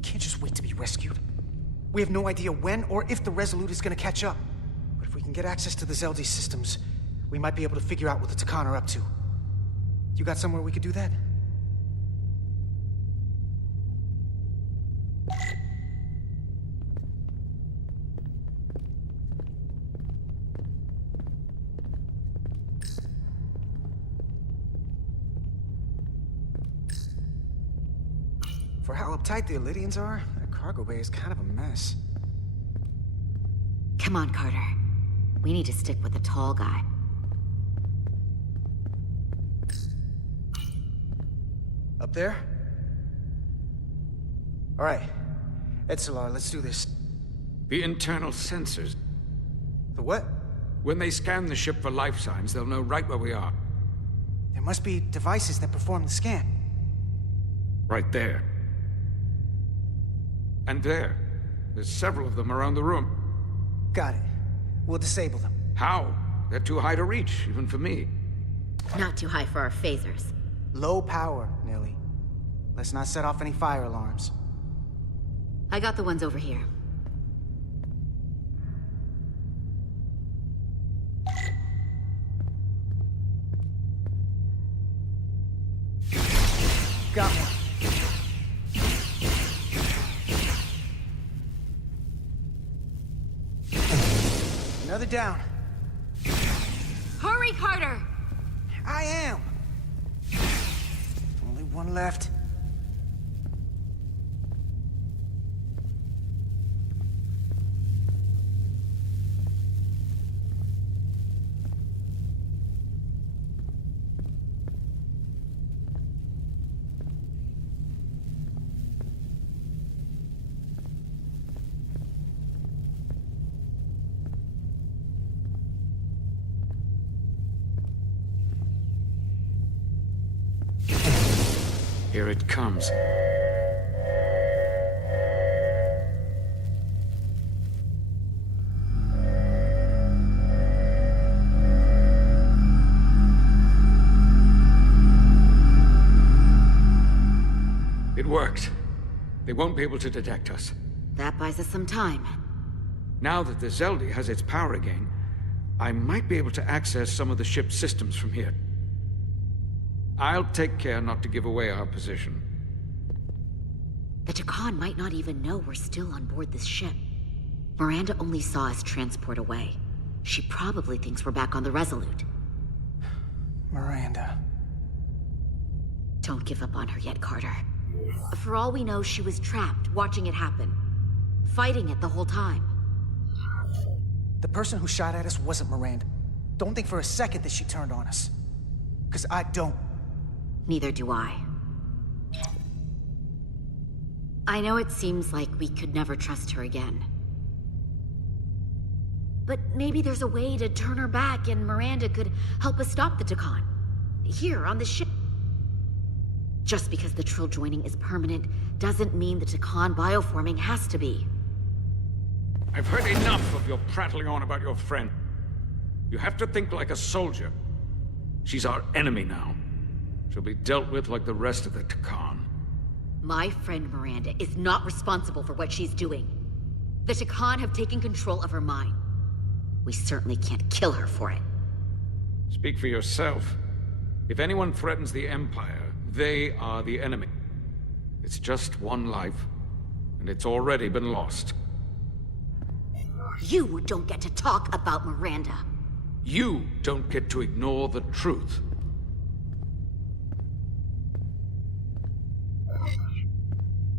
We can't just wait to be rescued. We have no idea when or if the Resolute is gonna catch up. But if we can get access to the Zeldi systems, we might be able to figure out what the Takan are up to. You got somewhere we could do that? For how uptight the Elydians are, that cargo bay is kind of a mess. Come on, Carter. We need to stick with the tall guy. Up there? All right. Edsolar, let's do this. The internal sensors. The what? When they scan the ship for life signs, they'll know right where we are. There must be devices that perform the scan. Right there. And there. There's several of them around the room. Got it. We'll disable them. How? They're too high to reach, even for me. Not too high for our phasers. Low power, Nelly. Let's not set off any fire alarms. I got the ones over here. Got one. Another down. Hurry, Carter! I am. Only one left. Here it comes. It worked. They won't be able to detect us. That buys us some time. Now that the Zeldi has its power again, I might be able to access some of the ship's systems from here. I'll take care not to give away our position. The Takan might not even know we're still on board this ship. Miranda only saw us transport away. She probably thinks we're back on the Resolute. Miranda. Don't give up on her yet, Carter. For all we know, she was trapped, watching it happen. Fighting it the whole time. The person who shot at us wasn't Miranda. Don't think for a second that she turned on us. 'Cause I don't. Neither do I. I know it seems like we could never trust her again. But maybe there's a way to turn her back and Miranda could help us stop the Takan. Here, on the ship. Just because the Trill joining is permanent doesn't mean the Takan bioforming has to be. I've heard enough of your prattling on about your friend. You have to think like a soldier. She's our enemy now. She'll be dealt with like the rest of the Takan. My friend Miranda is not responsible for what she's doing. The Takan have taken control of her mind. We certainly can't kill her for it. Speak for yourself. If anyone threatens the Empire, they are the enemy. It's just one life, and it's already been lost. You don't get to talk about Miranda. You don't get to ignore the truth.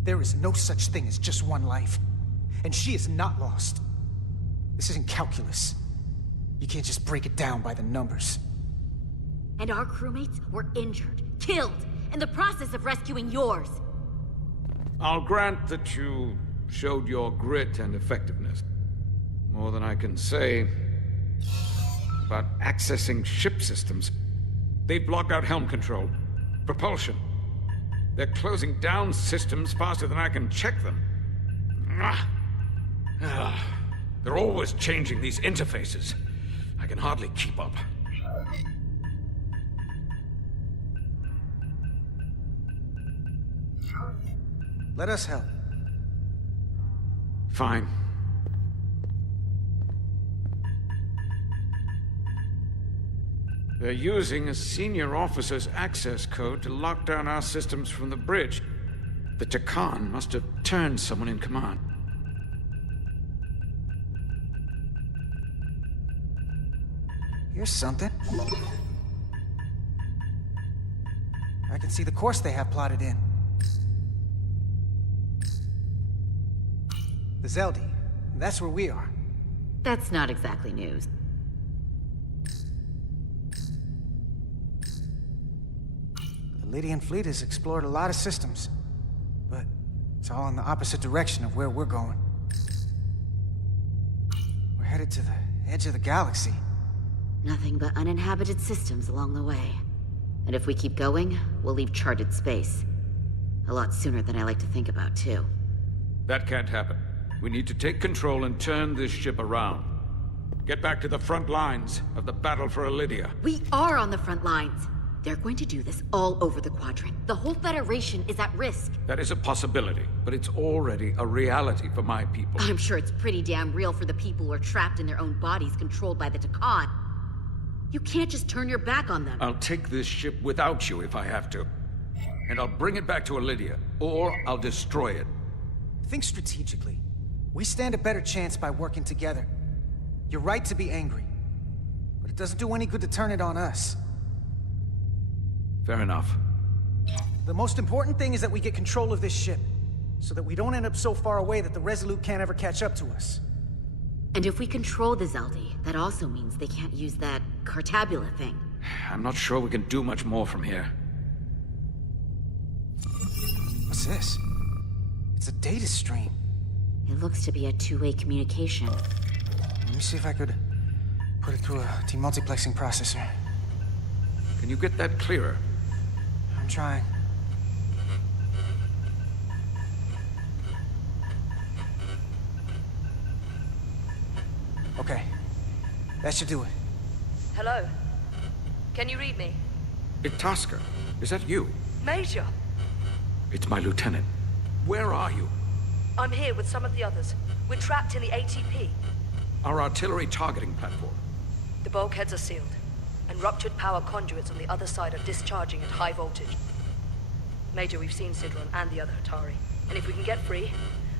There is no such thing as just one life. And she is not lost. This isn't calculus. You can't just break it down by the numbers. And our crewmates were injured, killed, in the process of rescuing yours. I'll grant that you showed your grit and effectiveness. More than I can say about accessing ship systems. They block out helm control, propulsion. They're closing down systems faster than I can check them. They're always changing these interfaces. I can hardly keep up. Let us help. Fine. They're using a senior officer's access code to lock down our systems from the bridge. The Takan must have turned someone in command. Here's something. I can see the course they have plotted in. The Zeldi. That's where we are. That's not exactly news. The Lydian fleet has explored a lot of systems, but it's all in the opposite direction of where we're going. We're headed to the edge of the galaxy. Nothing but uninhabited systems along the way. And if we keep going, we'll leave charted space. A lot sooner than I like to think about, too. That can't happen. We need to take control and turn this ship around. Get back to the front lines of the battle for Lydia. We are on the front lines. They're going to do this all over the Quadrant. The whole Federation is at risk. That is a possibility, but it's already a reality for my people. I'm sure it's pretty damn real for the people who are trapped in their own bodies controlled by the Takan. You can't just turn your back on them. I'll take this ship without you if I have to. And I'll bring it back to Lydia, or I'll destroy it. Think strategically. We stand a better chance by working together. You're right to be angry, but it doesn't do any good to turn it on us. Fair enough. The most important thing is that we get control of this ship, so that we don't end up so far away that the Resolute can't ever catch up to us. And if we control the Zeldi, that also means they can't use that Cartabula thing. I'm not sure we can do much more from here. What's this? It's a data stream. It looks to be a two-way communication. Let me see if I could put it through a demultiplexing processor. Can you get that clearer? I'm trying. Okay. That should do it. Hello? Can you read me? Itasca, is that you? Major! It's my lieutenant. Where are you? I'm here with some of the others. We're trapped in the ATP. Our artillery targeting platform. The bulkheads are sealed, and ruptured power conduits on the other side are discharging at high voltage. Major, we've seen Sidron and the other Hatari, and if we can get free,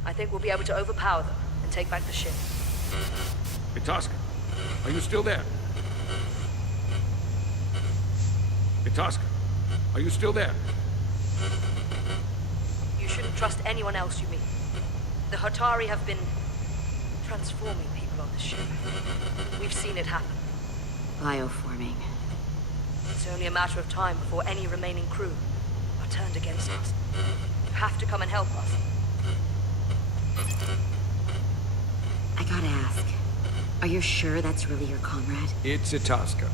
I think we'll be able to overpower them and take back the ship. Itasca, are you still there? Itasca, are you still there? You shouldn't trust anyone else you meet. The Hatari have been transforming people on this ship. We've seen it happen. Bioforming. It's only a matter of time before any remaining crew are turned against us. You have to come and help us. I gotta ask, are you sure that's really your comrade? It's Itasca.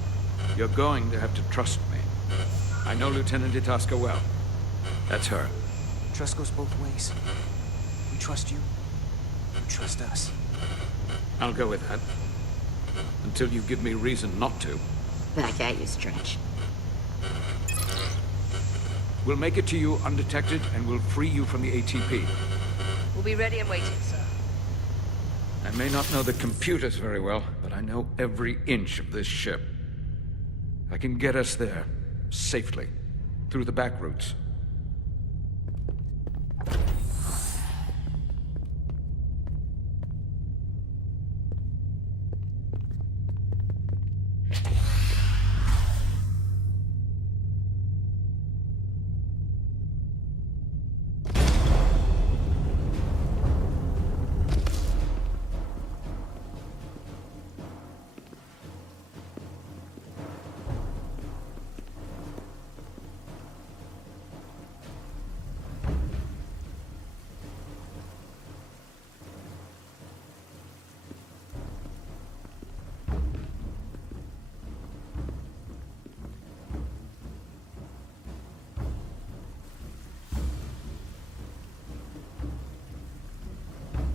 You're going to have to trust me. I know Lieutenant Itasca well. That's her. Trust goes both ways. We trust you. You trust us. I'll go with that. Until you give me reason not to. Back at you, Stretch. We'll make it to you undetected, and we'll free you from the ATP. We'll be ready and waiting, sir. I may not know the computers very well, but I know every inch of this ship. I can get us there, safely, through the back routes.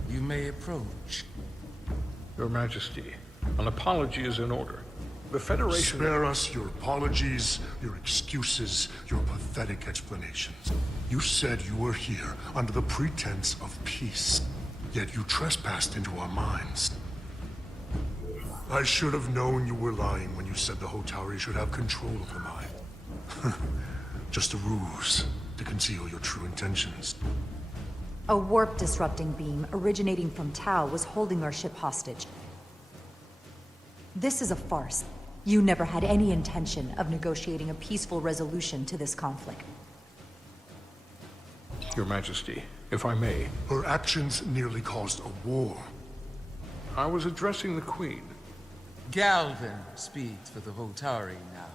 You may approach. Your Majesty, an apology is in order. The Federation... Spare us your apologies, your excuses, your pathetic explanations. You said you were here under the pretense of peace. yet you trespassed into our minds. I should have known you were lying when you said the Hotari should have control of the mind. Just a ruse to conceal your true intentions. A warp-disrupting beam originating from Tau was holding our ship hostage. This is a farce. You never had any intention of negotiating a peaceful resolution to this conflict. Your Majesty, if I may. Her actions nearly caused a war. I was addressing the Queen. Galvin speaks for the Hotari now.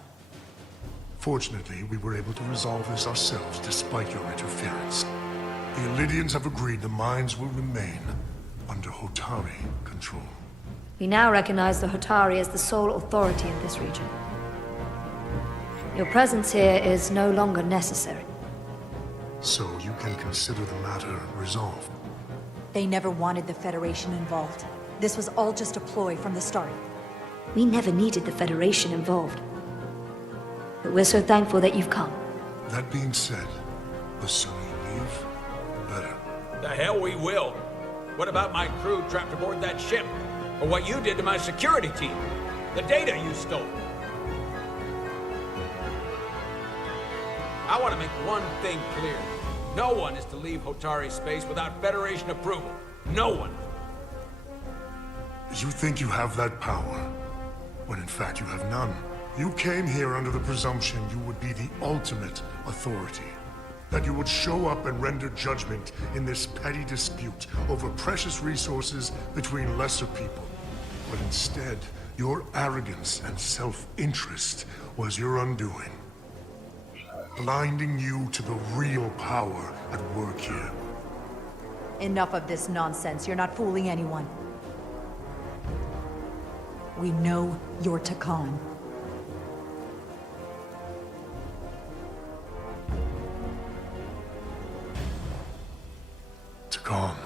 Fortunately, we were able to resolve this ourselves despite your interference. The Illidians have agreed the mines will remain under Hotari control. We now recognize the Hotari as the sole authority in this region. Your presence here is no longer necessary. So you can consider the matter resolved. They never wanted the Federation involved. This was all just a ploy from the start. We never needed the Federation involved. But we're so thankful that you've come. That being said, the sooner you leave, the better. The hell we will. What about my crew trapped aboard that ship? Or what you did to my security team? The data you stole? I want to make one thing clear. No one is to leave Hotari space without Federation approval. No one. You think you have that power, when in fact you have none. You came here under the presumption you would be the ultimate authority. That you would show up and render judgment in this petty dispute over precious resources between lesser people. But instead, your arrogance and self-interest was your undoing. Blinding you to the real power at work here. Enough of this nonsense. You're not fooling anyone. We know you're Takan. Takan.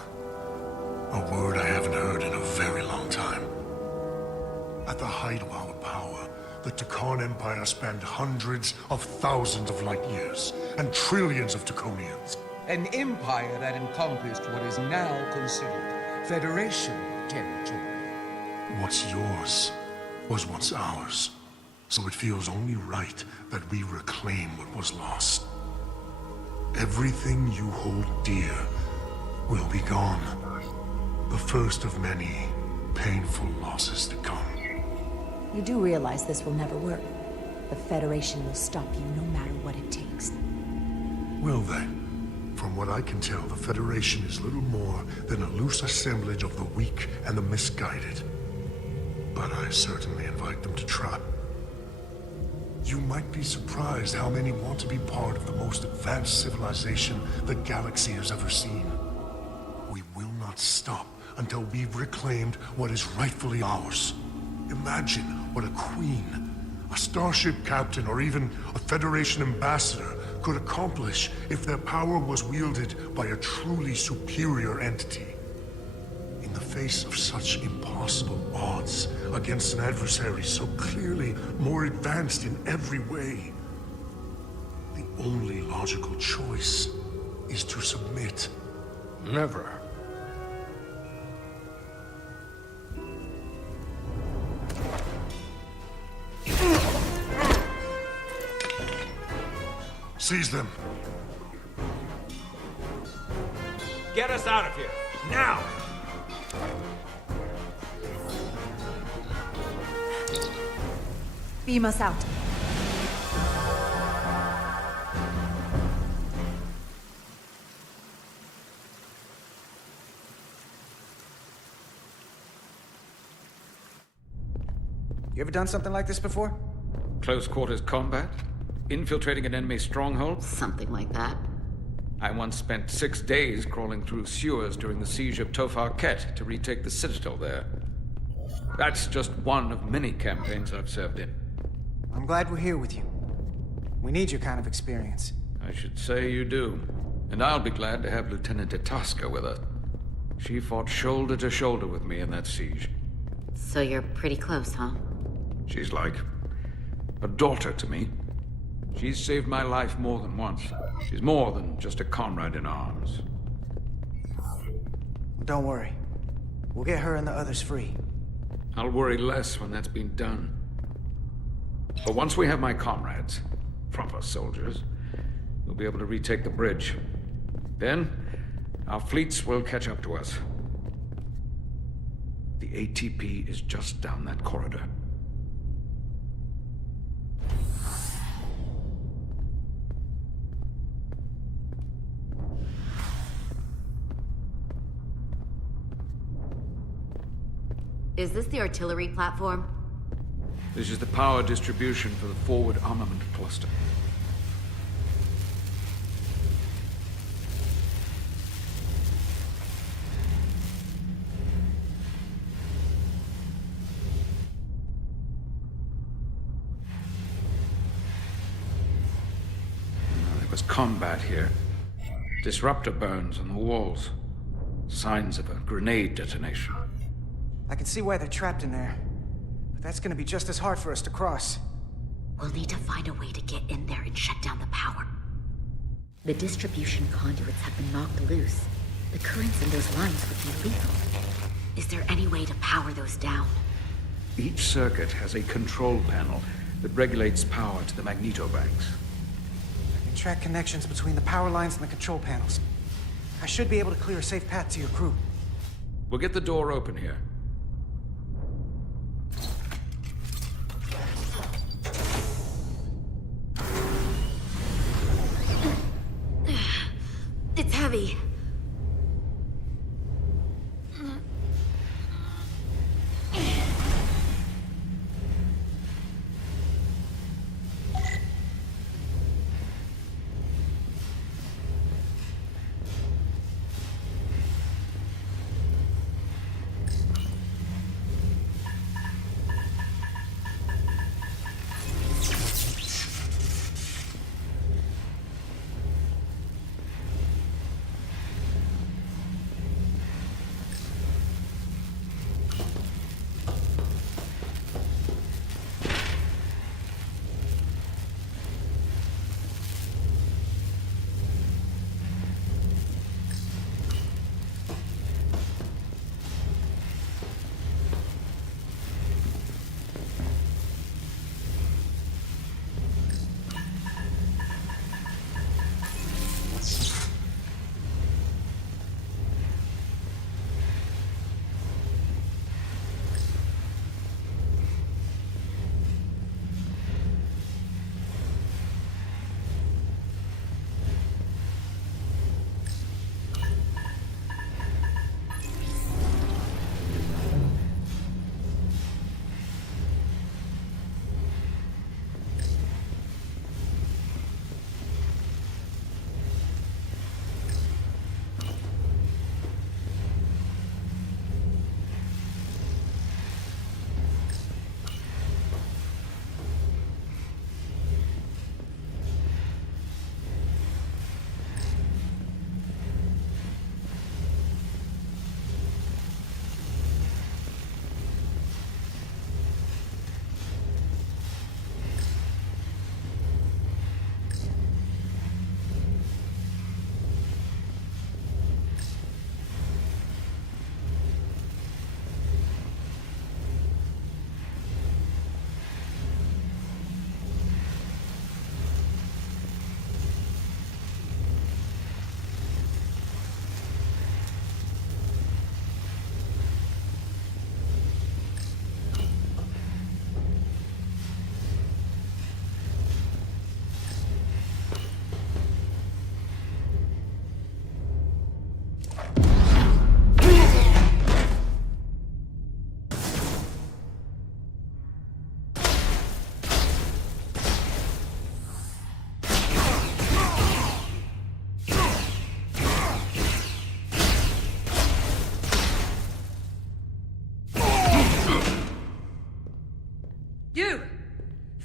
A word I haven't heard in a very long time. At the height of our power, the Takan Empire spanned hundreds of thousands of light years, and trillions of Taconians. An empire that encompassed what is now considered Federation territory. What's yours was once ours, so it feels only right that we reclaim what was lost. Everything you hold dear will be gone. The first of many painful losses to come. You do realize this will never work. The Federation will stop you no matter what it takes. Will they? From what I can tell, the Federation is little more than a loose assemblage of the weak and the misguided. But I certainly invite them to try. You might be surprised how many want to be part of the most advanced civilization the galaxy has ever seen. We will not stop until we've reclaimed what is rightfully ours. Imagine what a queen, a starship captain, or even a Federation ambassador could accomplish if their power was wielded by a truly superior entity. In the face of such impossible odds against an adversary so clearly more advanced in every way, the only logical choice is to submit. Never. Seize them. Get us out of here. Now! Beam us out. You ever done something like this before? Close quarters combat? Infiltrating an enemy stronghold? Something like that. I once spent 6 days crawling through sewers during the siege of Tofar Ket to retake the citadel there. That's just one of many campaigns I've served in. I'm glad we're here with you. We need your kind of experience. I should say you do. And I'll be glad to have Lieutenant Itasca with us. She fought shoulder to shoulder with me in that siege. So you're pretty close, huh? She's like a daughter to me. She's saved my life more than once. She's more than just a comrade in arms. Don't worry. We'll get her and the others free. I'll worry less when that's been done. But once we have my comrades, proper soldiers, we'll be able to retake the bridge. Then, our fleets will catch up to us. The ATP is just down that corridor. Is this the artillery platform? This is the power distribution for the forward armament cluster. There was combat here. Disruptor burns on the walls. Signs of a grenade detonation. I can see why they're trapped in there. But that's gonna be just as hard for us to cross. We'll need to find a way to get in there and shut down the power. The distribution conduits have been knocked loose. The currents in those lines would be lethal. Is there any way to power those down? Each circuit has a control panel that regulates power to the magnetobanks. I can track connections between the power lines and the control panels. I should be able to clear a safe path to your crew. We'll get the door open here. It's heavy.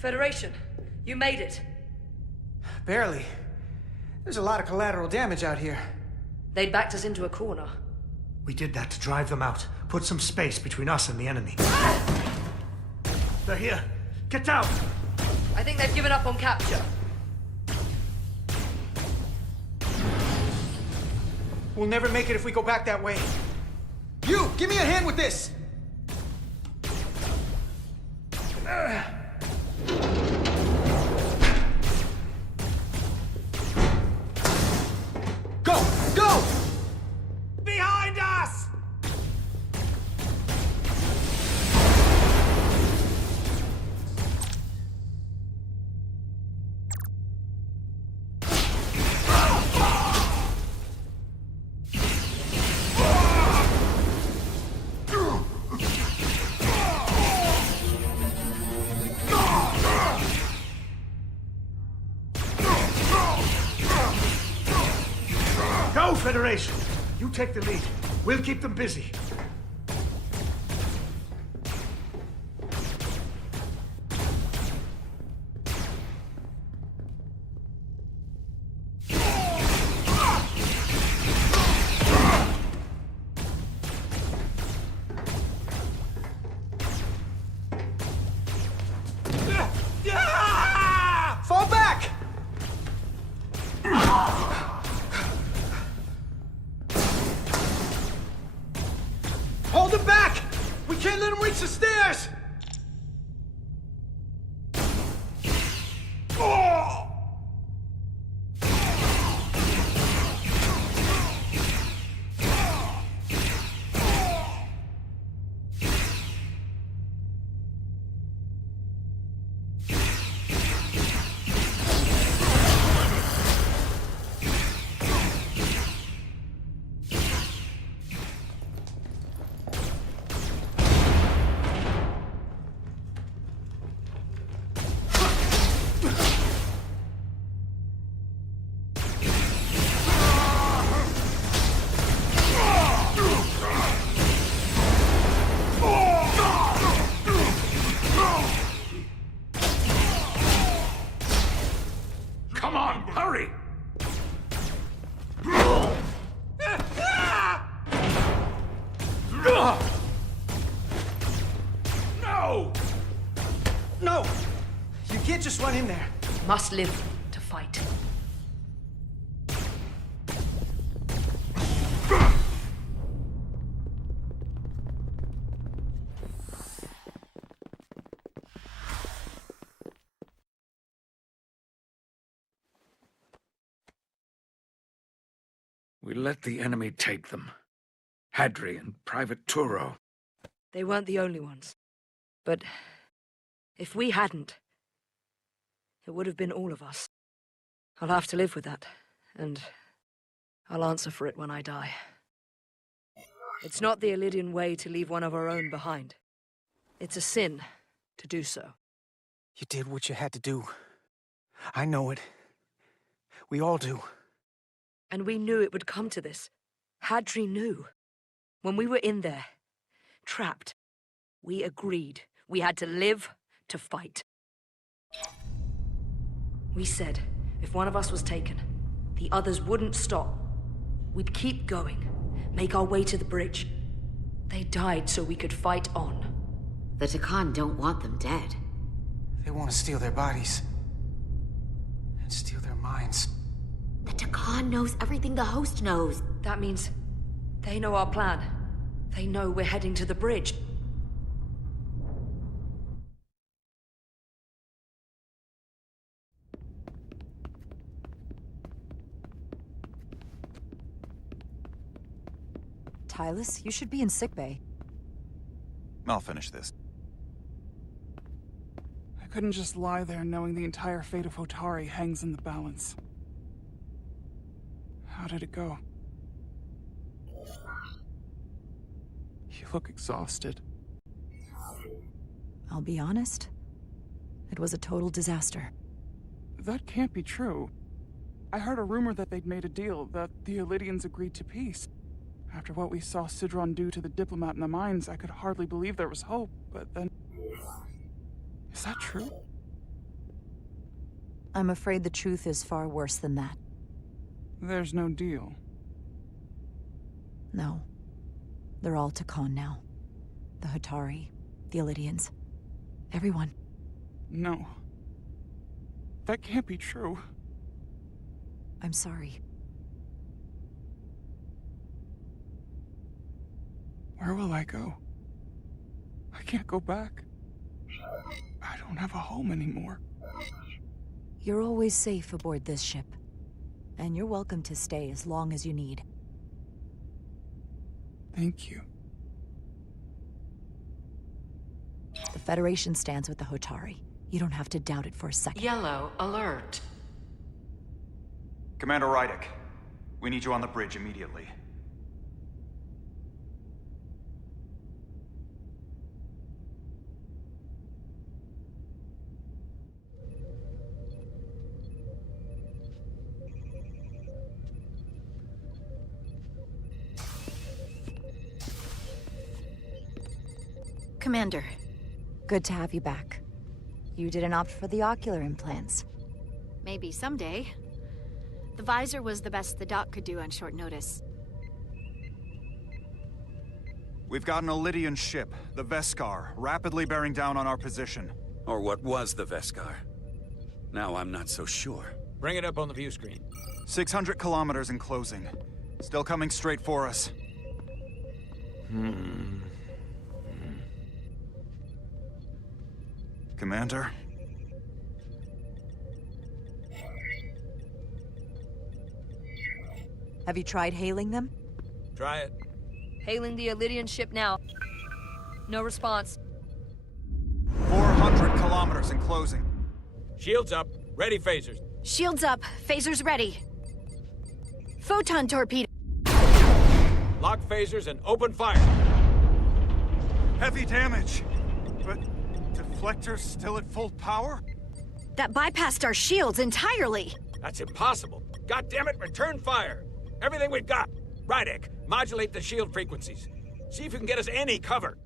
Federation, you made it. Barely. There's a lot of collateral damage out here. They backed us into a corner. We did that to drive them out. Put some space between us and the enemy. They're here. Get down! I think they've given up on capture. We'll never make it if we go back that way. Give me a hand with this! Go! Go! Behind us! Go, Federation! You take the lead. We'll keep them busy. Fall back! Hold him back! We can't let him reach the stairs! Come on, hurry! No! No! You can't just run in there. Must live to fight. We let the enemy take them. Hadri and Private Turo. They weren't the only ones. But if we hadn't, it would have been all of us. I'll have to live with that, and I'll answer for it when I die. It's not the Illydian way to leave one of our own behind. It's a sin to do so. You did what you had to do. I know it. We all do. And we knew it would come to this. Hadri knew. When we were in there, trapped, we agreed we had to live to fight. We said if one of us was taken, the others wouldn't stop. We'd keep going, make our way to the bridge. They died so we could fight on. The Takan don't want them dead. They want to steal their bodies. And steal their minds. The Takan knows everything the host knows. That means they know our plan. They know we're heading to the bridge. Tylus, you should be in sickbay. I'll finish this. I couldn't just lie there knowing the entire fate of Hotari hangs in the balance. How did it go? You look exhausted. I'll be honest. It was a total disaster. That can't be true. I heard a rumor that they'd made a deal, that the Illydians agreed to peace. After what we saw Sidron do to the diplomat in the mines, I could hardly believe there was hope, but then... Is that true? I'm afraid the truth is far worse than that. There's no deal. No. They're all Takan now. The Hotari, the Illydians. Everyone. No. That can't be true. I'm sorry. Where will I go? I can't go back. I don't have a home anymore. You're always safe aboard this ship. And you're welcome to stay as long as you need. Thank you. The Federation stands with the Hotari. You don't have to doubt it for a second. Yellow alert. Commander Rydick, we need you on the bridge immediately. Commander. Good to have you back. You didn't opt for the ocular implants. Maybe someday. The visor was the best the doc could do on short notice. We've got an Elydian ship, the Veskar, rapidly bearing down on our position. Or what was the Veskar. Now I'm not so sure. Bring it up on the view screen. 600 kilometers in closing. Still coming straight for us. Commander? Have you tried hailing them? Try it. Hailing the Elydian ship now. No response. 400 kilometers in closing. Shields up. Ready phasers. Shields up. Phasers ready. Photon torpedo. Lock phasers and open fire. Heavy damage. But deflectors still at full power? That bypassed our shields entirely. That's impossible. God damn it, return fire. Everything we've got. Rydick, modulate the shield frequencies. See if you can get us any cover.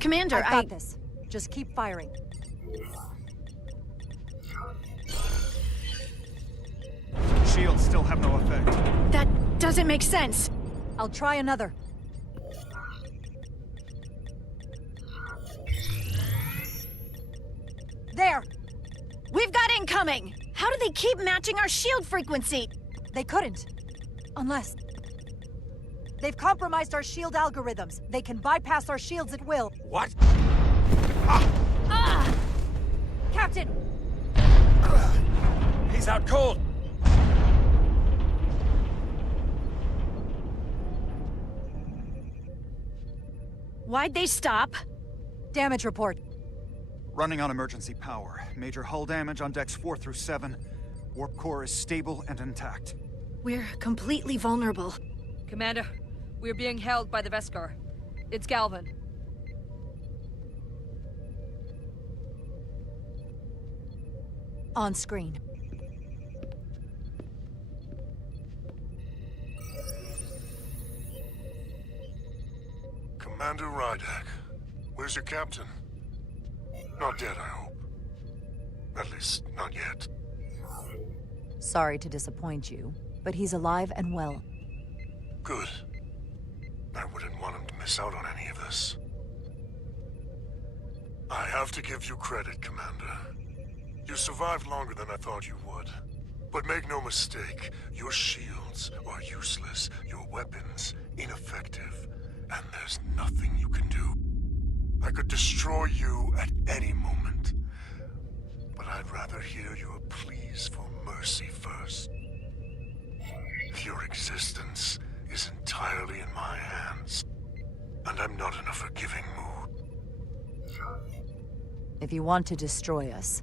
Commander, I've got this. Just keep firing. Shields still have no effect. That doesn't make sense. I'll try another. There! We've got incoming! How do they keep matching our shield frequency? They couldn't. Unless... They've compromised our shield algorithms. They can bypass our shields at will. What? Captain! He's out cold. Why'd they stop? Damage report. Running on emergency power. Major hull damage on decks 4 through 7. Warp core is stable and intact. We're completely vulnerable. Commander, we're being held by the Veskar. It's Galvin. On screen. Commander Rydick, where's your captain? Not dead, I hope. At least, not yet. Sorry to disappoint you, but he's alive and well. Good. I wouldn't want him to miss out on any of this. I have to give you credit, Commander. You survived longer than I thought you would. But make no mistake, your shields are useless, your weapons ineffective, and there's nothing you can do. I could destroy you at any moment. But I'd rather hear your pleas for mercy first. Your existence is entirely in my hands, and I'm not in a forgiving mood. If you want to destroy us,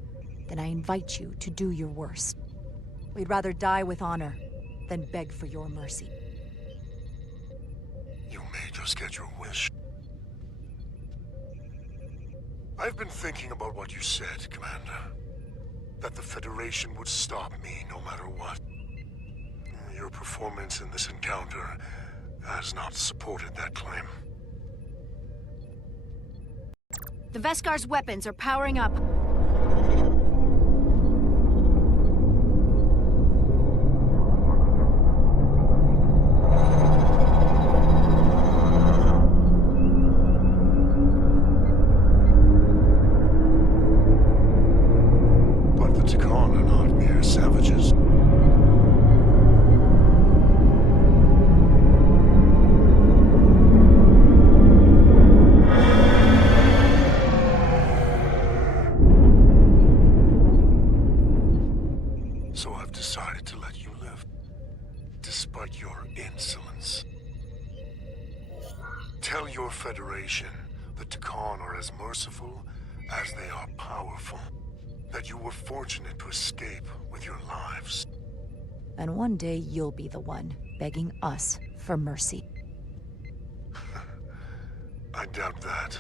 then I invite you to do your worst. We'd rather die with honor than beg for your mercy. You may just get your wish. I've been thinking about what you said, Commander. That the Federation would stop me no matter what. Your performance in this encounter has not supported that claim. The Veskar's weapons are powering up. decided to let you live, despite your insolence. Tell your Federation the Takan are as merciful as they are powerful, that you were fortunate to escape with your lives. And one day you'll be the one begging us for mercy. I doubt that.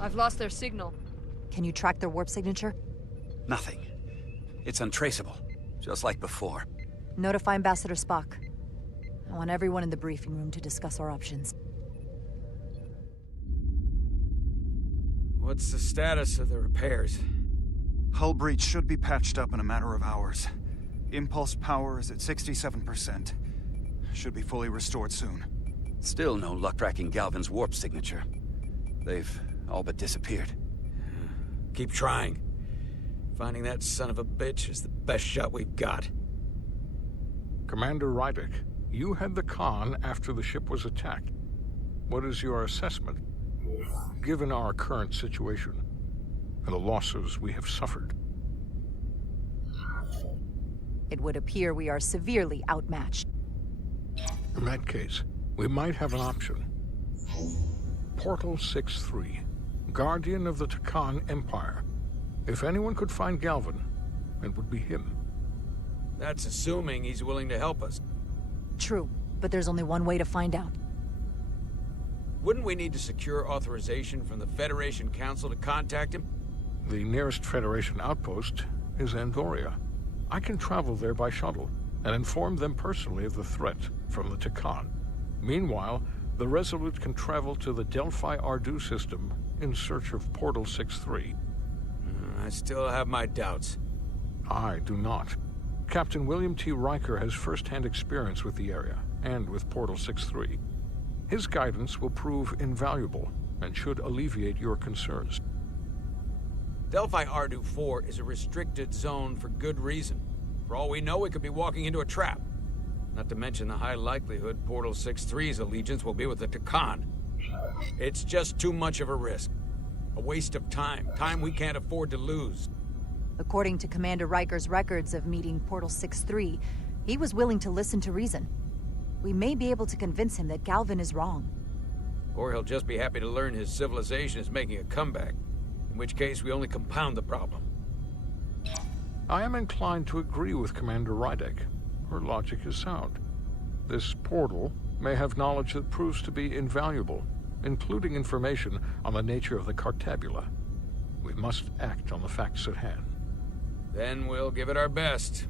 I've lost their signal. Can you track their warp signature? Nothing. It's untraceable, just like before. Notify Ambassador Spock. I want everyone in the briefing room to discuss our options. What's the status of the repairs? Hull breach should be patched up in a matter of hours. Impulse power is at 67%. Should be fully restored soon. Still no luck tracking Galvin's warp signature. They've all but disappeared. Keep trying. Finding that son of a bitch is the best shot we've got. Commander Rydick, you had the Khan after the ship was attacked. What is your assessment, given our current situation and the losses we have suffered? It would appear we are severely outmatched. In that case, we might have an option. Portal 6-3, Guardian of the Takan Empire. If anyone could find Galvin, it would be him. That's assuming he's willing to help us. True, but there's only one way to find out. Wouldn't we need to secure authorization from the Federation Council to contact him? The nearest Federation outpost is Andoria. I can travel there by shuttle and inform them personally of the threat from the Takan. Meanwhile, the Resolute can travel to the Delphi Ardu system in search of Portal 6-3. I still have my doubts. I do not. Captain William T. Riker has first-hand experience with the area, and with Portal 6-3. His guidance will prove invaluable, and should alleviate your concerns. Delphi Ardu 4 is a restricted zone for good reason. For all we know, we could be walking into a trap. Not to mention the high likelihood Portal 6-3's allegiance will be with the Takan. It's just too much of a risk. A waste of time. Time we can't afford to lose. According to Commander Riker's records of meeting Portal 6-3, he was willing to listen to reason. We may be able to convince him that Galvin is wrong. Or he'll just be happy to learn his civilization is making a comeback. In which case, we only compound the problem. I am inclined to agree with Commander Rydick. Her logic is sound. This portal may have knowledge that proves to be invaluable, including information on the nature of the Cartabula. We must act on the facts at hand. Then we'll give it our best.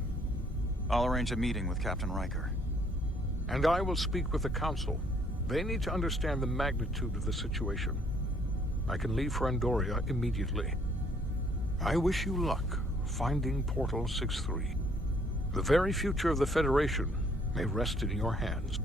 I'll arrange a meeting with Captain Riker. And I will speak with the Council. They need to understand the magnitude of the situation. I can leave for Andoria immediately. I wish you luck finding Portal 6-3. The very future of the Federation may rest in your hands.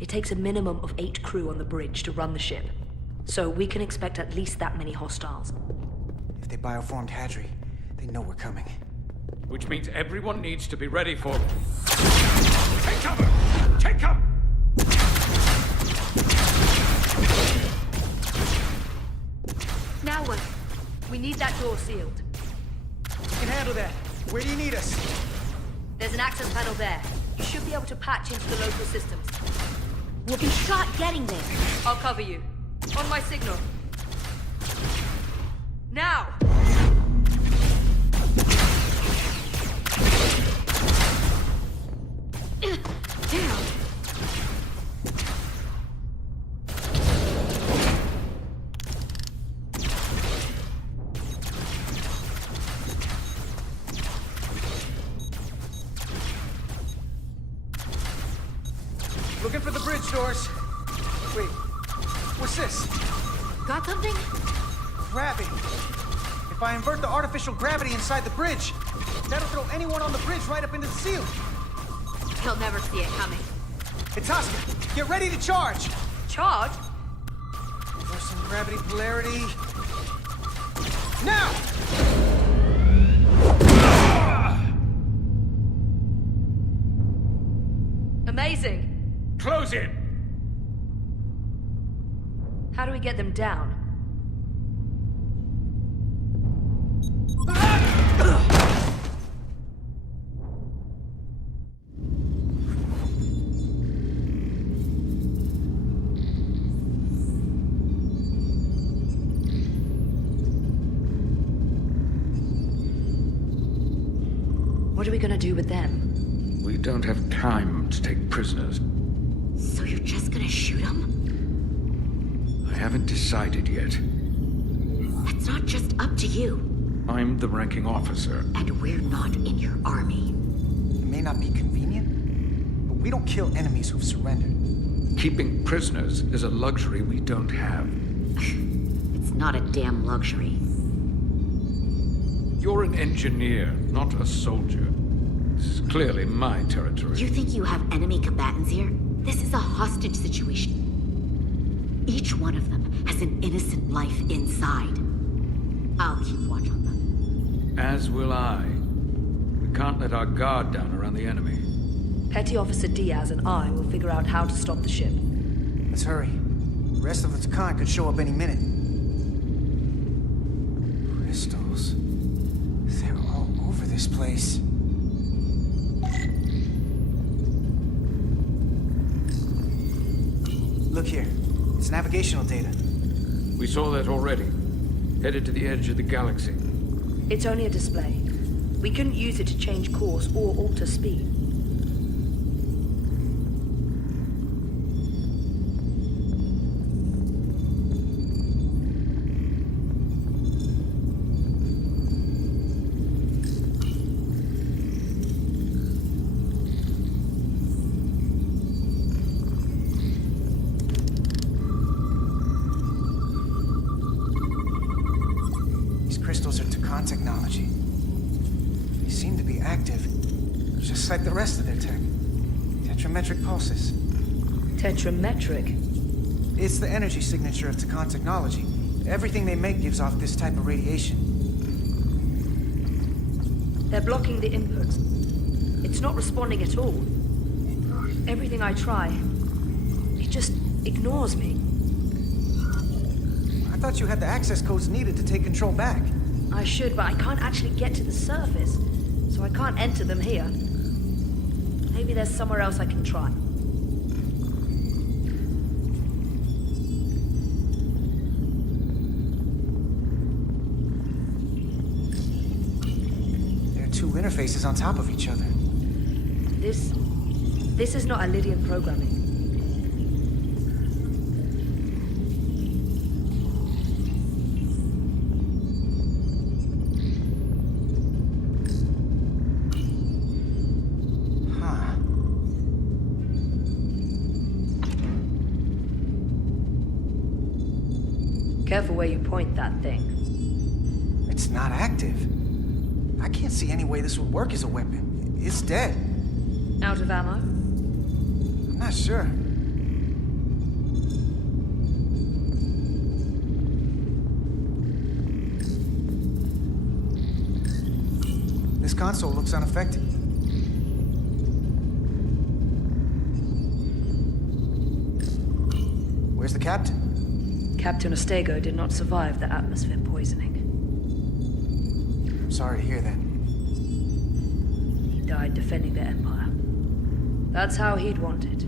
It takes a minimum of 8 crew on the bridge to run the ship. So we can expect at least that many hostiles. If they bioformed Hadri, they know we're coming. Which means everyone needs to be ready for them. Take cover! Take cover! Now what? We need that door sealed. We can handle that. Where do you need us? There's an access panel there. You should be able to patch into the local systems. We'll be shot getting there. I'll cover you. On my signal. Now! Damn. Looking for the bridge doors. Wait, what's this? Got something? Gravity. If I invert the artificial gravity inside the bridge, that'll throw anyone on the bridge right up into the ceiling. He'll never see it coming. Itasca, get ready to charge! Charge? Reversing gravity polarity. Now! amazing! Close in! How do we get them down? What are we gonna do with them? We don't have time to take prisoners. So you're just gonna shoot them? I haven't decided yet. That's not just up to you. I'm the ranking officer. And we're not in your army. It may not be convenient, but we don't kill enemies who've surrendered. Keeping prisoners is a luxury we don't have. It's not a damn luxury. You're an engineer, not a soldier. This is clearly my territory. You think you have enemy combatants here? This is a hostage situation. Each one of them has an innocent life inside. I'll keep watch on them. As will I. We can't let our guard down around the enemy. Petty Officer Diaz and I will figure out how to stop the ship. Let's hurry. The rest of the Takan could show up any minute. Crystals. They're all over this place. Look here. It's navigational data. We saw that already. Headed to the edge of the galaxy. It's only a display. We couldn't use it to change course or alter speed. Crystals are Takan technology. They seem to be active, just like the rest of their tech. Tetrametric pulses. Tetrametric? It's the energy signature of Takan technology. Everything they make gives off this type of radiation. They're blocking the inputs. It's not responding at all. Everything I try, it just ignores me. I thought you had the access codes needed to take control back. I should, but I can't actually get to the surface, so I can't enter them here. Maybe there's somewhere else I can try. There are two interfaces on top of each other. This is not Lydian programming. Careful where you point that thing. It's not active. I can't see any way this would work as a weapon. It's dead. Out of ammo? I'm not sure. This console looks unaffected. Where's the captain? Captain Ostego did not survive the atmosphere poisoning. I'm sorry to hear that. He died defending the Empire. That's how he'd want it.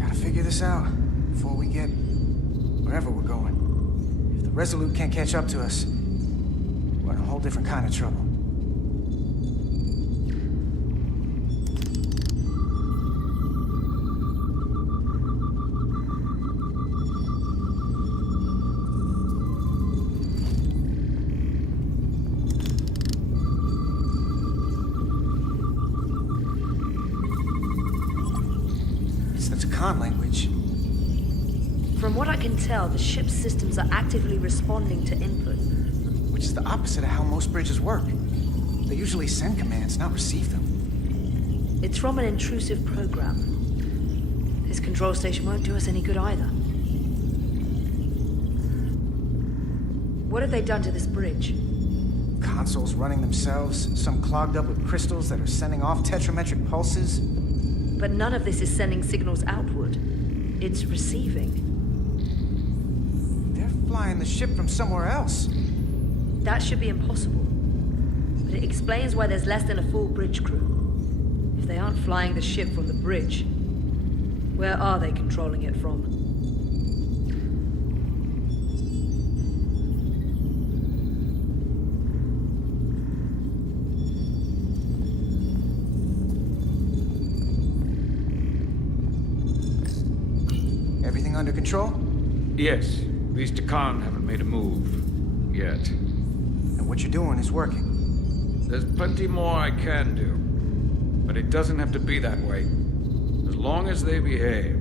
Gotta figure this out before we get wherever we're going. If the Resolute can't catch up to us, we're in a whole different kind of trouble. It's the Takan language. From what I can tell, the ship's systems are actively responding to input. Which is the opposite of how most bridges work. They usually send commands, not receive them. It's from an intrusive program. This control station won't do us any good either. What have they done to this bridge? Consoles running themselves, some clogged up with crystals that are sending off tetrametric pulses. But none of this is sending signals outward. It's receiving. They're flying the ship from somewhere else. That should be impossible. But it explains why there's less than a full bridge crew. If they aren't flying the ship from the bridge, where are they controlling it from? Everything under control? Yes. These Takan haven't made a move. Yet. And what you're doing is working. There's plenty more I can do. But it doesn't have to be that way. As long as they behave.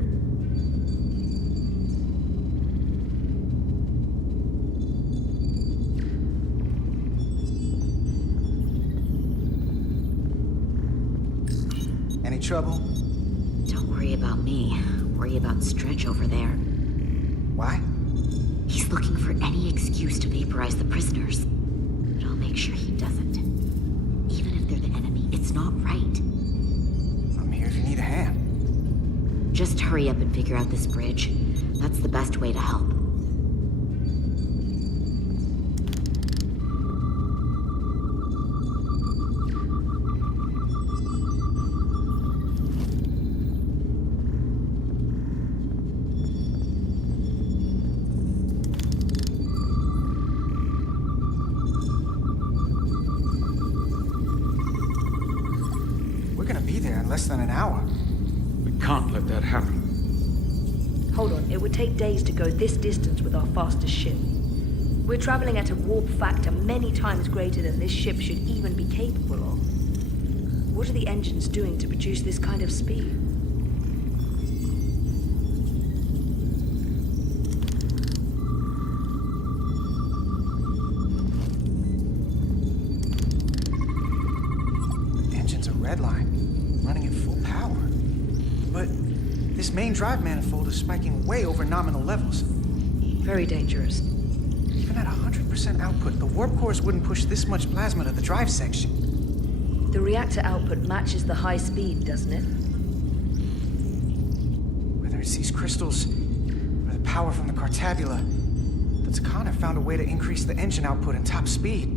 Any trouble? Don't worry about me. Worry about Stretch over there. Why? He's looking for any excuse to vaporize the prisoners. But I'll make sure he doesn't. Even if they're the enemy, it's not right. I'm here if you need a hand. Just hurry up and figure out this bridge. That's the best way to help. We're gonna be there in less than an hour. We can't let that happen. Hold on, it would take days to go this distance with our fastest ship. We're traveling at a warp factor many times greater than this ship should even be capable of. What are the engines doing to produce this kind of speed? Engine's a red line, running at full power. But this main drive manifold is spiking way over nominal levels. Very dangerous. Even at 100% output, the warp cores wouldn't push this much plasma to the drive section. The reactor output matches the high speed, doesn't it? Whether it's these crystals or the power from the Cartabula, the Takan have found a way to increase the engine output and top speed.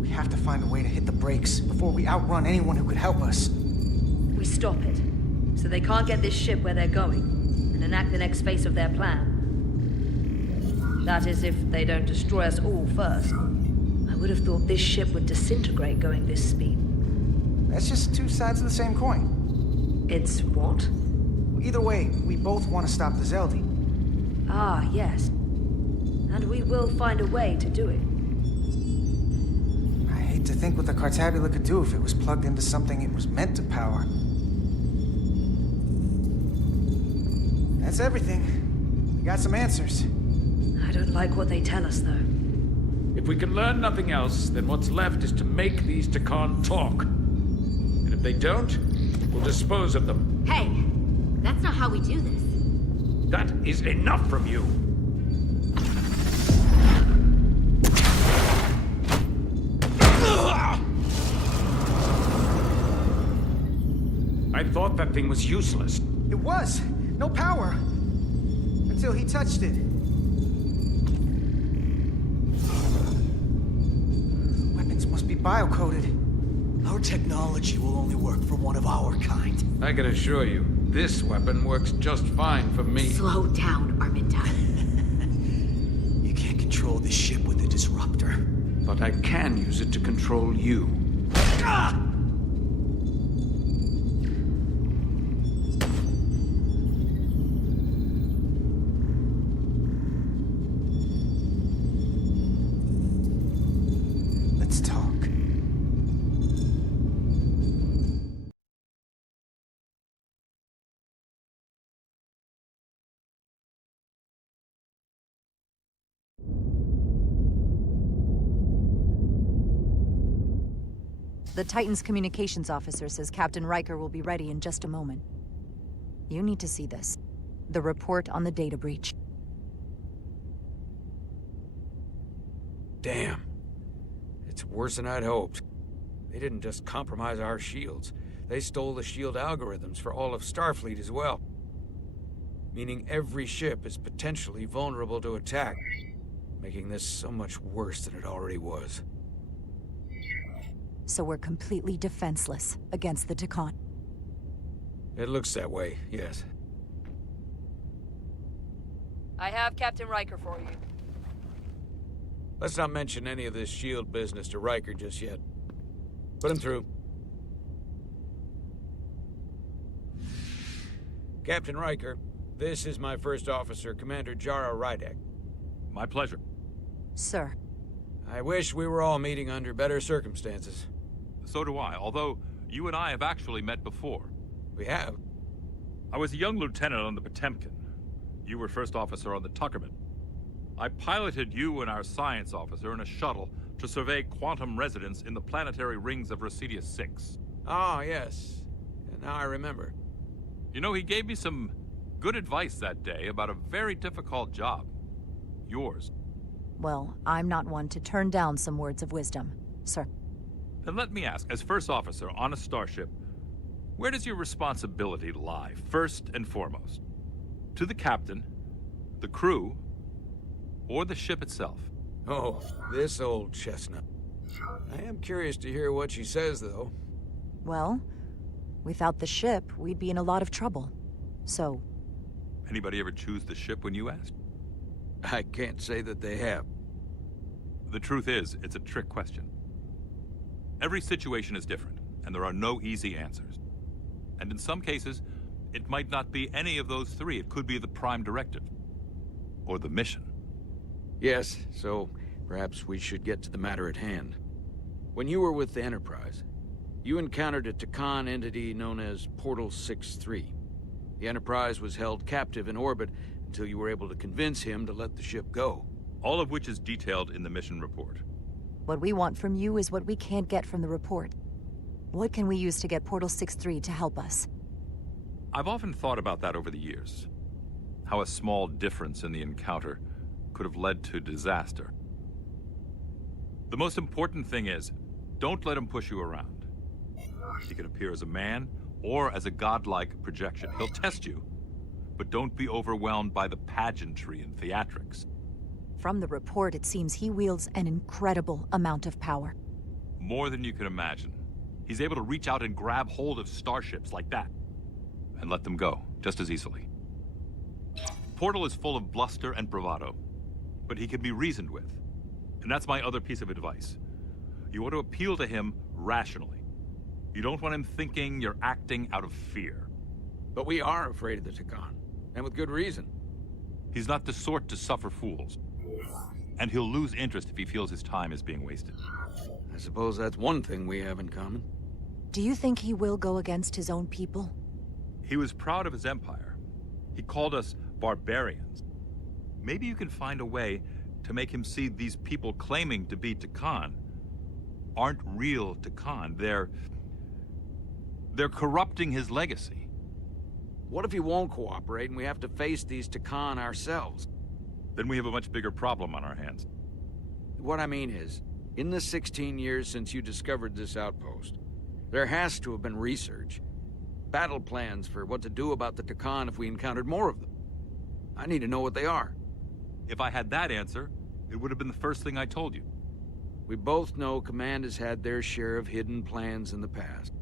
We have to find a way to hit the brakes before we outrun anyone who could help us. We stop it, so they can't get this ship where they're going, and enact the next phase of their plan. That is, if they don't destroy us all first. I would have thought this ship would disintegrate going this speed. That's just two sides of the same coin. It's what? Either way, we both want to stop the Zeldi. Ah, yes. And we will find a way to do it. I hate to think what the Cartabula could do if it was plugged into something it was meant to power. That's everything. We got some answers. I don't like what they tell us, though. If we can learn nothing else, then what's left is to make these Takan talk. And if they don't, we'll dispose of them. Hey, that's not how we do this. That is enough from you. I thought that thing was useless. It was. No power. Until he touched it. Weapons must be bio-coded. Our technology will only work for one of our kind. I can assure you, this weapon works just fine for me. Slow down, Armintai. You can't control this ship with a disruptor. But I can use it to control you. Ah! Let's talk. The Titan's communications officer says Captain Riker will be ready in just a moment. You need to see this. The report on the data breach. Damn. It's worse than I'd hoped. They didn't just compromise our shields. They stole the shield algorithms for all of Starfleet as well. Meaning every ship is potentially vulnerable to attack, making this so much worse than it already was. So we're completely defenseless against the Takan. It looks that way, yes. I have Captain Riker for you. Let's not mention any of this shield business to Riker just yet. Put him through. Captain Riker, this is my first officer, Commander Jara Rydek. My pleasure. Sir. I wish we were all meeting under better circumstances. So do I, although you and I have actually met before. We have? I was a young lieutenant on the Potemkin. You were first officer on the Tuckerman. I piloted you and our science officer in a shuttle to survey quantum resonance in the planetary rings of Residius 6. Ah, yes. And now I remember. You know, he gave me some good advice that day about a very difficult job. Yours. Well, I'm not one to turn down some words of wisdom, sir. Then let me ask, as first officer on a starship, where does your responsibility lie, first and foremost? To the captain, the crew, or the ship itself? Oh, this old chestnut. I am curious to hear what she says, though. Well, without the ship, we'd be in a lot of trouble. So... Anybody ever choose the ship when you asked? I can't say that they have. The truth is, it's a trick question. Every situation is different, and there are no easy answers. And in some cases, it might not be any of those three. It could be the Prime Directive. Or the mission. Yes, so perhaps we should get to the matter at hand. When you were with the Enterprise, you encountered a Takan entity known as Portal 6-3. The Enterprise was held captive in orbit until you were able to convince him to let the ship go. All of which is detailed in the mission report. What we want from you is what we can't get from the report. What can we use to get Portal 6-3 to help us? I've often thought about that over the years. How a small difference in the encounter could have led to disaster. The most important thing is, don't let him push you around. He can appear as a man or as a godlike projection. He'll test you, but don't be overwhelmed by the pageantry and theatrics. From the report, it seems he wields an incredible amount of power. More than you can imagine. He's able to reach out and grab hold of starships like that, and let them go, just as easily. Portal is full of bluster and bravado, but he can be reasoned with. And that's my other piece of advice. You want to appeal to him rationally. You don't want him thinking you're acting out of fear. But we are afraid of the Takan, and with good reason. He's not the sort to suffer fools. And he'll lose interest if he feels his time is being wasted. I suppose that's one thing we have in common. Do you think he will go against his own people? He was proud of his empire. He called us barbarians. Maybe you can find a way to make him see these people claiming to be Takan aren't real Takan. They're corrupting his legacy. What if he won't cooperate and we have to face these Takan ourselves? Then we have a much bigger problem on our hands. What I mean is, in the 16 years since you discovered this outpost, there has to have been research. Battle plans for what to do about the Takan if we encountered more of them. I need to know what they are. If I had that answer, it would have been the first thing I told you. We both know Command has had their share of hidden plans in the past.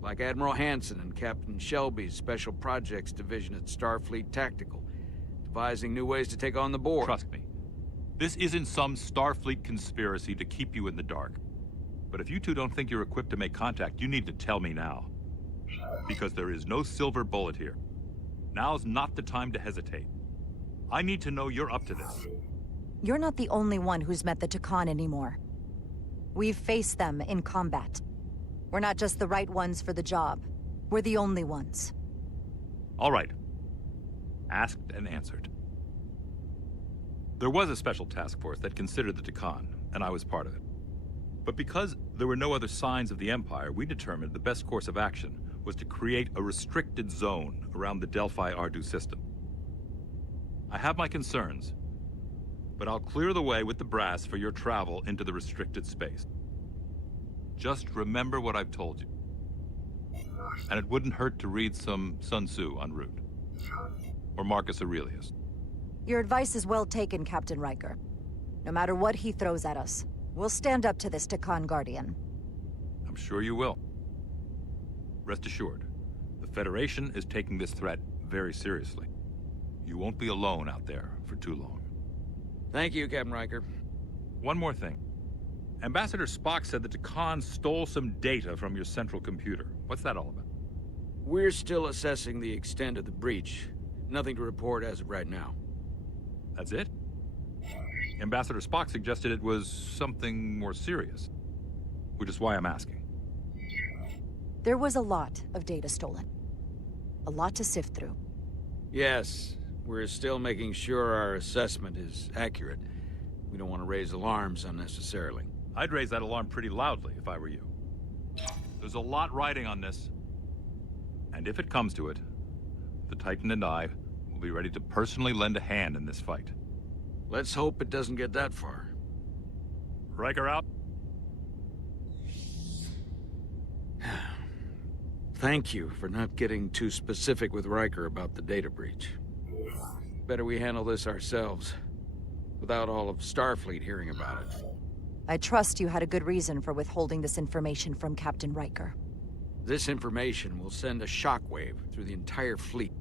Like Admiral Hansen and Captain Shelby's Special Projects Division at Starfleet Tactical, devising new ways to take on the Borg. Trust me. This isn't some Starfleet conspiracy to keep you in the dark. But if you two don't think you're equipped to make contact, you need to tell me now. Because there is no silver bullet here. Now's not the time to hesitate. I need to know you're up to this. You're not the only one who's met the Takan anymore. We've faced them in combat. We're not just the right ones for the job. We're the only ones. All right. Asked and answered. There was a special task force that considered the Takan, and I was part of it. But because there were no other signs of the Empire, we determined the best course of action was to create a restricted zone around the Delphi-Ardu system. I have my concerns, but I'll clear the way with the brass for your travel into the restricted space. Just remember what I've told you. And it wouldn't hurt to read some Sun Tzu en route. Or Marcus Aurelius. Your advice is well taken, Captain Riker. No matter what he throws at us, we'll stand up to this Takan Guardian. I'm sure you will. Rest assured, the Federation is taking this threat very seriously. You won't be alone out there for too long. Thank you, Captain Riker. One more thing. Ambassador Spock said that Takan stole some data from your central computer. What's that all about? We're still assessing the extent of the breach. Nothing to report as of right now. That's it? Ambassador Spock suggested it was something more serious. Which is why I'm asking. There was a lot of data stolen. A lot to sift through. Yes, we're still making sure our assessment is accurate. We don't want to raise alarms unnecessarily. I'd raise that alarm pretty loudly if I were you. There's a lot riding on this. And if it comes to it, the Titan and I will be ready to personally lend a hand in this fight. Let's hope it doesn't get that far. Riker out. Thank you for not getting too specific with Riker about the data breach. Better we handle this ourselves, without all of Starfleet hearing about it. I trust you had a good reason for withholding this information from Captain Riker. This information will send a shockwave through the entire fleet.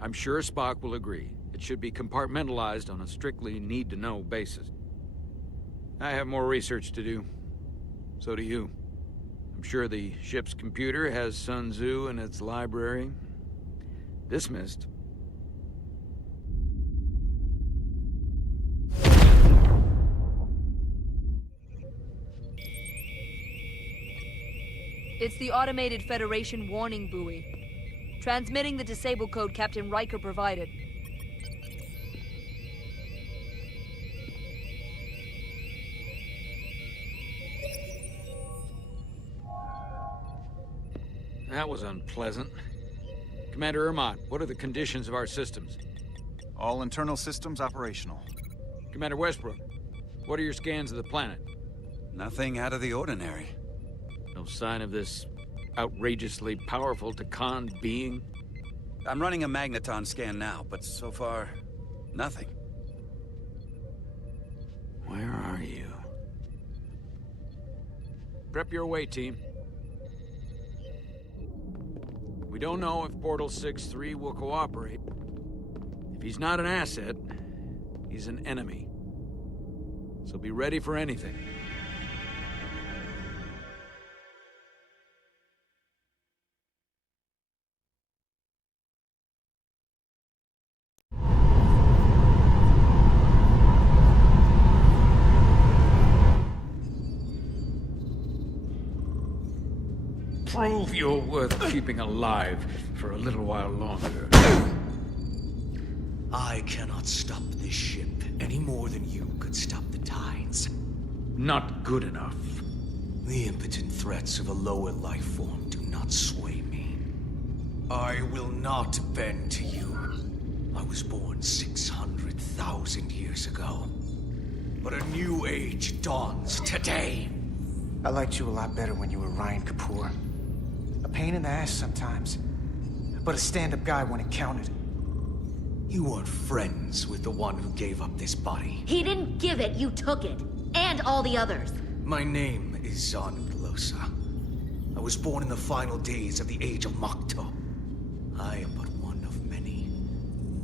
I'm sure Spock will agree. It should be compartmentalized on a strictly need-to-know basis. I have more research to do. So do you. I'm sure the ship's computer has Sun Tzu in its library. Dismissed. It's the automated Federation warning buoy. Transmitting the disable code Captain Riker provided. That was unpleasant. Commander Ermont, what are the conditions of our systems? All internal systems operational. Commander Westbrook, what are your scans of the planet? Nothing out of the ordinary. No sign of this outrageously powerful Takan being? I'm running a magneton scan now, but so far, nothing. Where are you? Prep your way, team. We don't know if Portal 6-3 will cooperate. If he's not an asset, he's an enemy. So be ready for anything. Prove you're worth keeping alive for a little while longer. I cannot stop this ship any more than you could stop the tides. Not good enough. The impotent threats of a lower life form do not sway me. I will not bend to you. I was born 600,000 years ago. But a new age dawns today. I liked you a lot better when you were Ryan Kapoor. A pain in the ass sometimes, but a stand-up guy when it counted. You weren't friends with the one who gave up this body. He didn't give it, you took it. And all the others. My name is Zon Glosa. I was born in the final days of the Age of Makto. I am but one of many.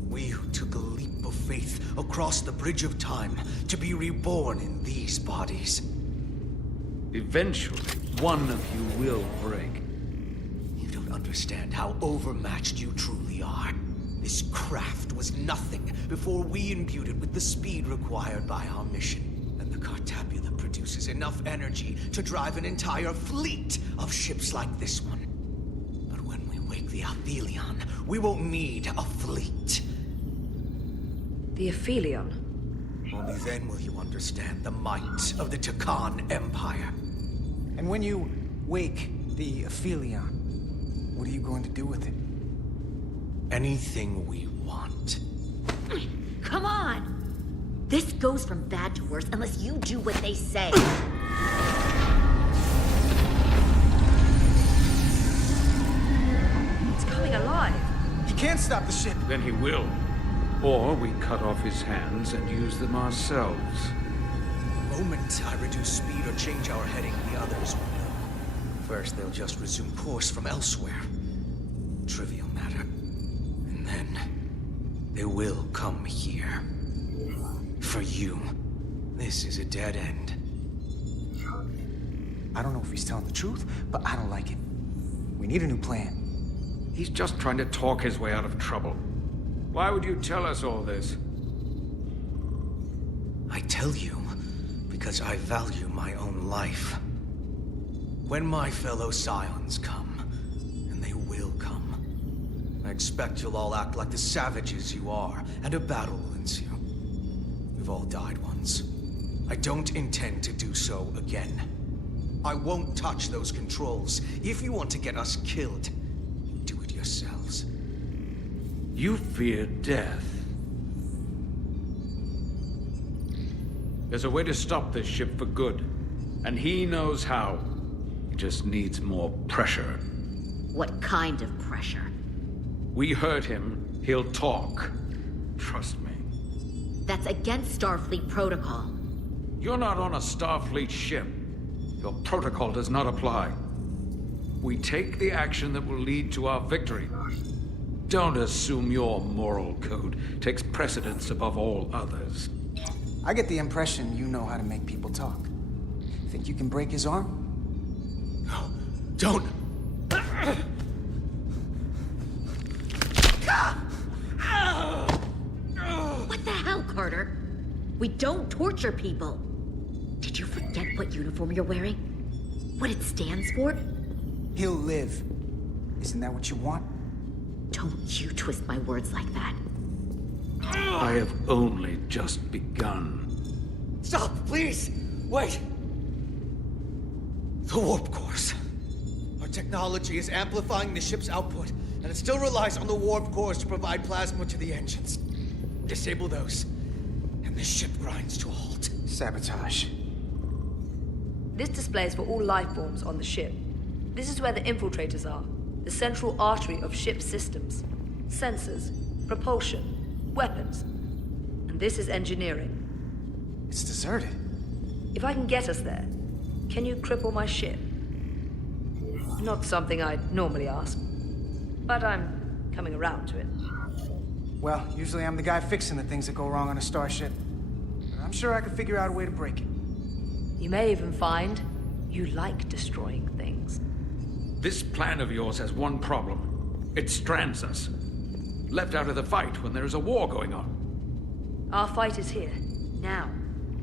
We who took a leap of faith across the bridge of time to be reborn in these bodies. Eventually, one of you will break. You don't understand how overmatched you truly are. This craft was nothing before we imbued it with the speed required by our mission. And the Cartabula produces enough energy to drive an entire fleet of ships like this one. But when we wake the Aphelion, we won't need a fleet. The Aphelion? Only then will you understand the might of the Takan Empire. And when you wake the Aphelion, what are you going to do with it? Anything we want. Come on! This goes from bad to worse unless you do what they say. It's coming alive. He can't stop the ship. Then he will. Or we cut off his hands and use them ourselves. The moment I reduce speed or change our heading, the others will know. First, they'll just resume course from elsewhere. Trivial matter. And then, they will come here. For you, this is a dead end. I don't know if he's telling the truth, but I don't like it. We need a new plan. He's just trying to talk his way out of trouble. Why would you tell us all this? I tell you because I value my own life. When my fellow Scions come, and they will come, I expect you'll all act like the savages you are, and a battle will ensue. We've all died once. I don't intend to do so again. I won't touch those controls. If you want to get us killed, do it yourselves. You fear death. There's a way to stop this ship for good, and he knows how. He just needs more pressure. What kind of pressure? We hurt him, he'll talk. Trust me. That's against Starfleet protocol. You're not on a Starfleet ship. Your protocol does not apply. We take the action that will lead to our victory. Don't assume your moral code takes precedence above all others. I get the impression you know how to make people talk. Think you can break his arm? No, don't! What the hell, Carter? We don't torture people. Did you forget what uniform you're wearing? What it stands for? He'll live. Isn't that what you want? Don't you twist my words like that. I have only just begun. Stop, please! Wait! The warp cores. Our technology is amplifying the ship's output, and it still relies on the warp cores to provide plasma to the engines. Disable those, and the ship grinds to a halt. Sabotage. This display is for all life forms on the ship. This is where the infiltrators are, the central artery of ship systems. Sensors, propulsion, weapons. And this is engineering. It's deserted. If I can get us there, can you cripple my ship? Not something I'd normally ask, but I'm coming around to it. Well, usually I'm the guy fixing the things that go wrong on a starship. But I'm sure I could figure out a way to break it. You may even find you like destroying things. This plan of yours has one problem. It strands us. Left out of the fight when there is a war going on. Our fight is here, now.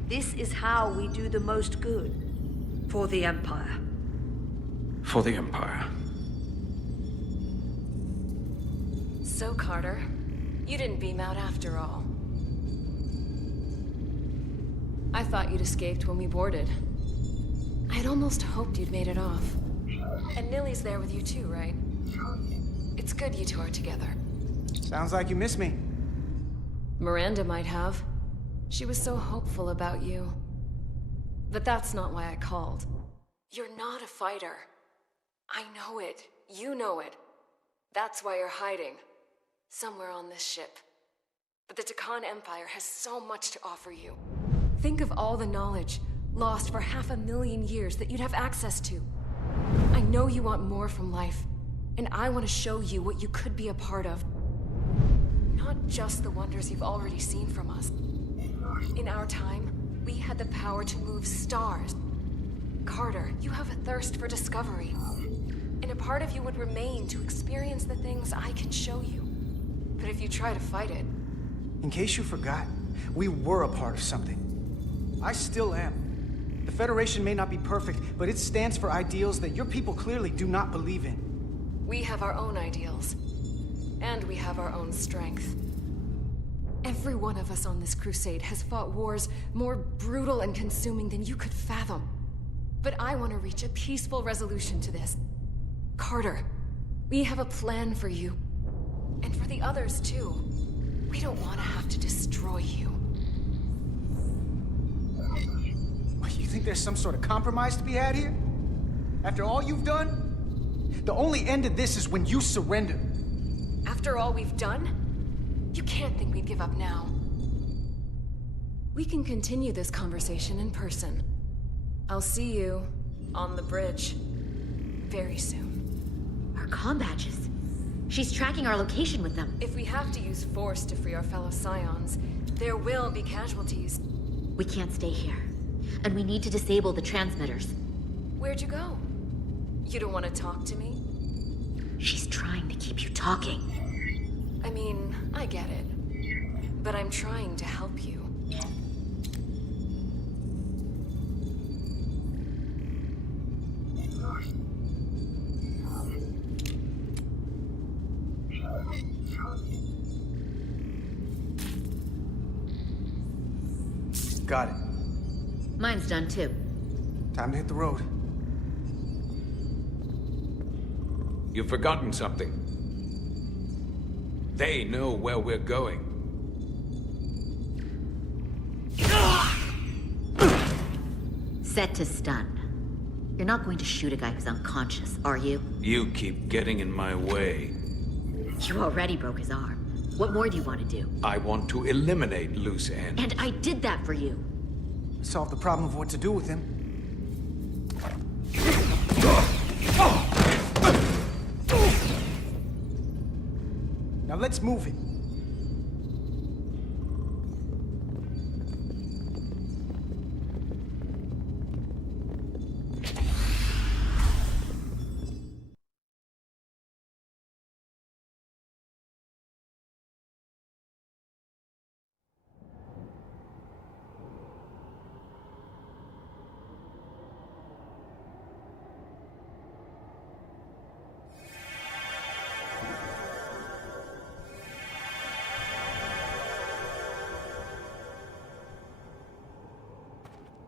This is how we do the most good. For the Empire. For the Empire. So, Carter, you didn't beam out after all. I thought you'd escaped when we boarded. I had almost hoped you'd made it off. And Nilly's there with you too, right? It's good you two are together. Sounds like you miss me. Miranda might have. She was so hopeful about you. But that's not why I called. You're not a fighter. I know it. You know it. That's why you're hiding. Somewhere on this ship. But the Takan Empire has so much to offer you. Think of all the knowledge lost for 500,000 years that you'd have access to. I know you want more from life, and I want to show you what you could be a part of. Not just the wonders you've already seen from us. In our time, we had the power to move stars. Carter, you have a thirst for discovery. And a part of you would remain to experience the things I can show you. But if you try to fight it... In case you forgot, we were a part of something. I still am. The Federation may not be perfect, but it stands for ideals that your people clearly do not believe in. We have our own ideals. And we have our own strength. Every one of us on this crusade has fought wars more brutal and consuming than you could fathom. But I want to reach a peaceful resolution to this. Carter, we have a plan for you. And for the others, too. We don't want to have to destroy you. You think there's some sort of compromise to be had here? After all you've done? The only end of this is when you surrender. After all we've done? You can't think we'd give up now. We can continue this conversation in person. I'll see you on the bridge very soon. Our comm badges. She's tracking our location with them. If we have to use force to free our fellow Scions, there will be casualties. We can't stay here. And we need to disable the transmitters. Where'd you go? You don't want to talk to me? She's trying to keep you talking. I mean, I get it. But I'm trying to help you. Got it. Mine's done too. Time to hit the road. You've forgotten something. They know where we're going. Set to stun. You're not going to shoot a guy who's unconscious, are you? You keep getting in my way. You already broke his arm. What more do you want to do? I want to eliminate loose ends. And I did that for you. Solve the problem of what to do with him. Now let's move it.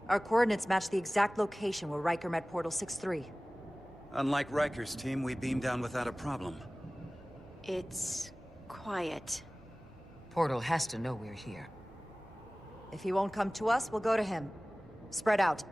Our coordinates match the exact location where Riker met Portal 6-3. Unlike Riker's team, we beamed down without a problem. It's quiet. Portal has to know we're here. If he won't come to us, we'll go to him. Spread out.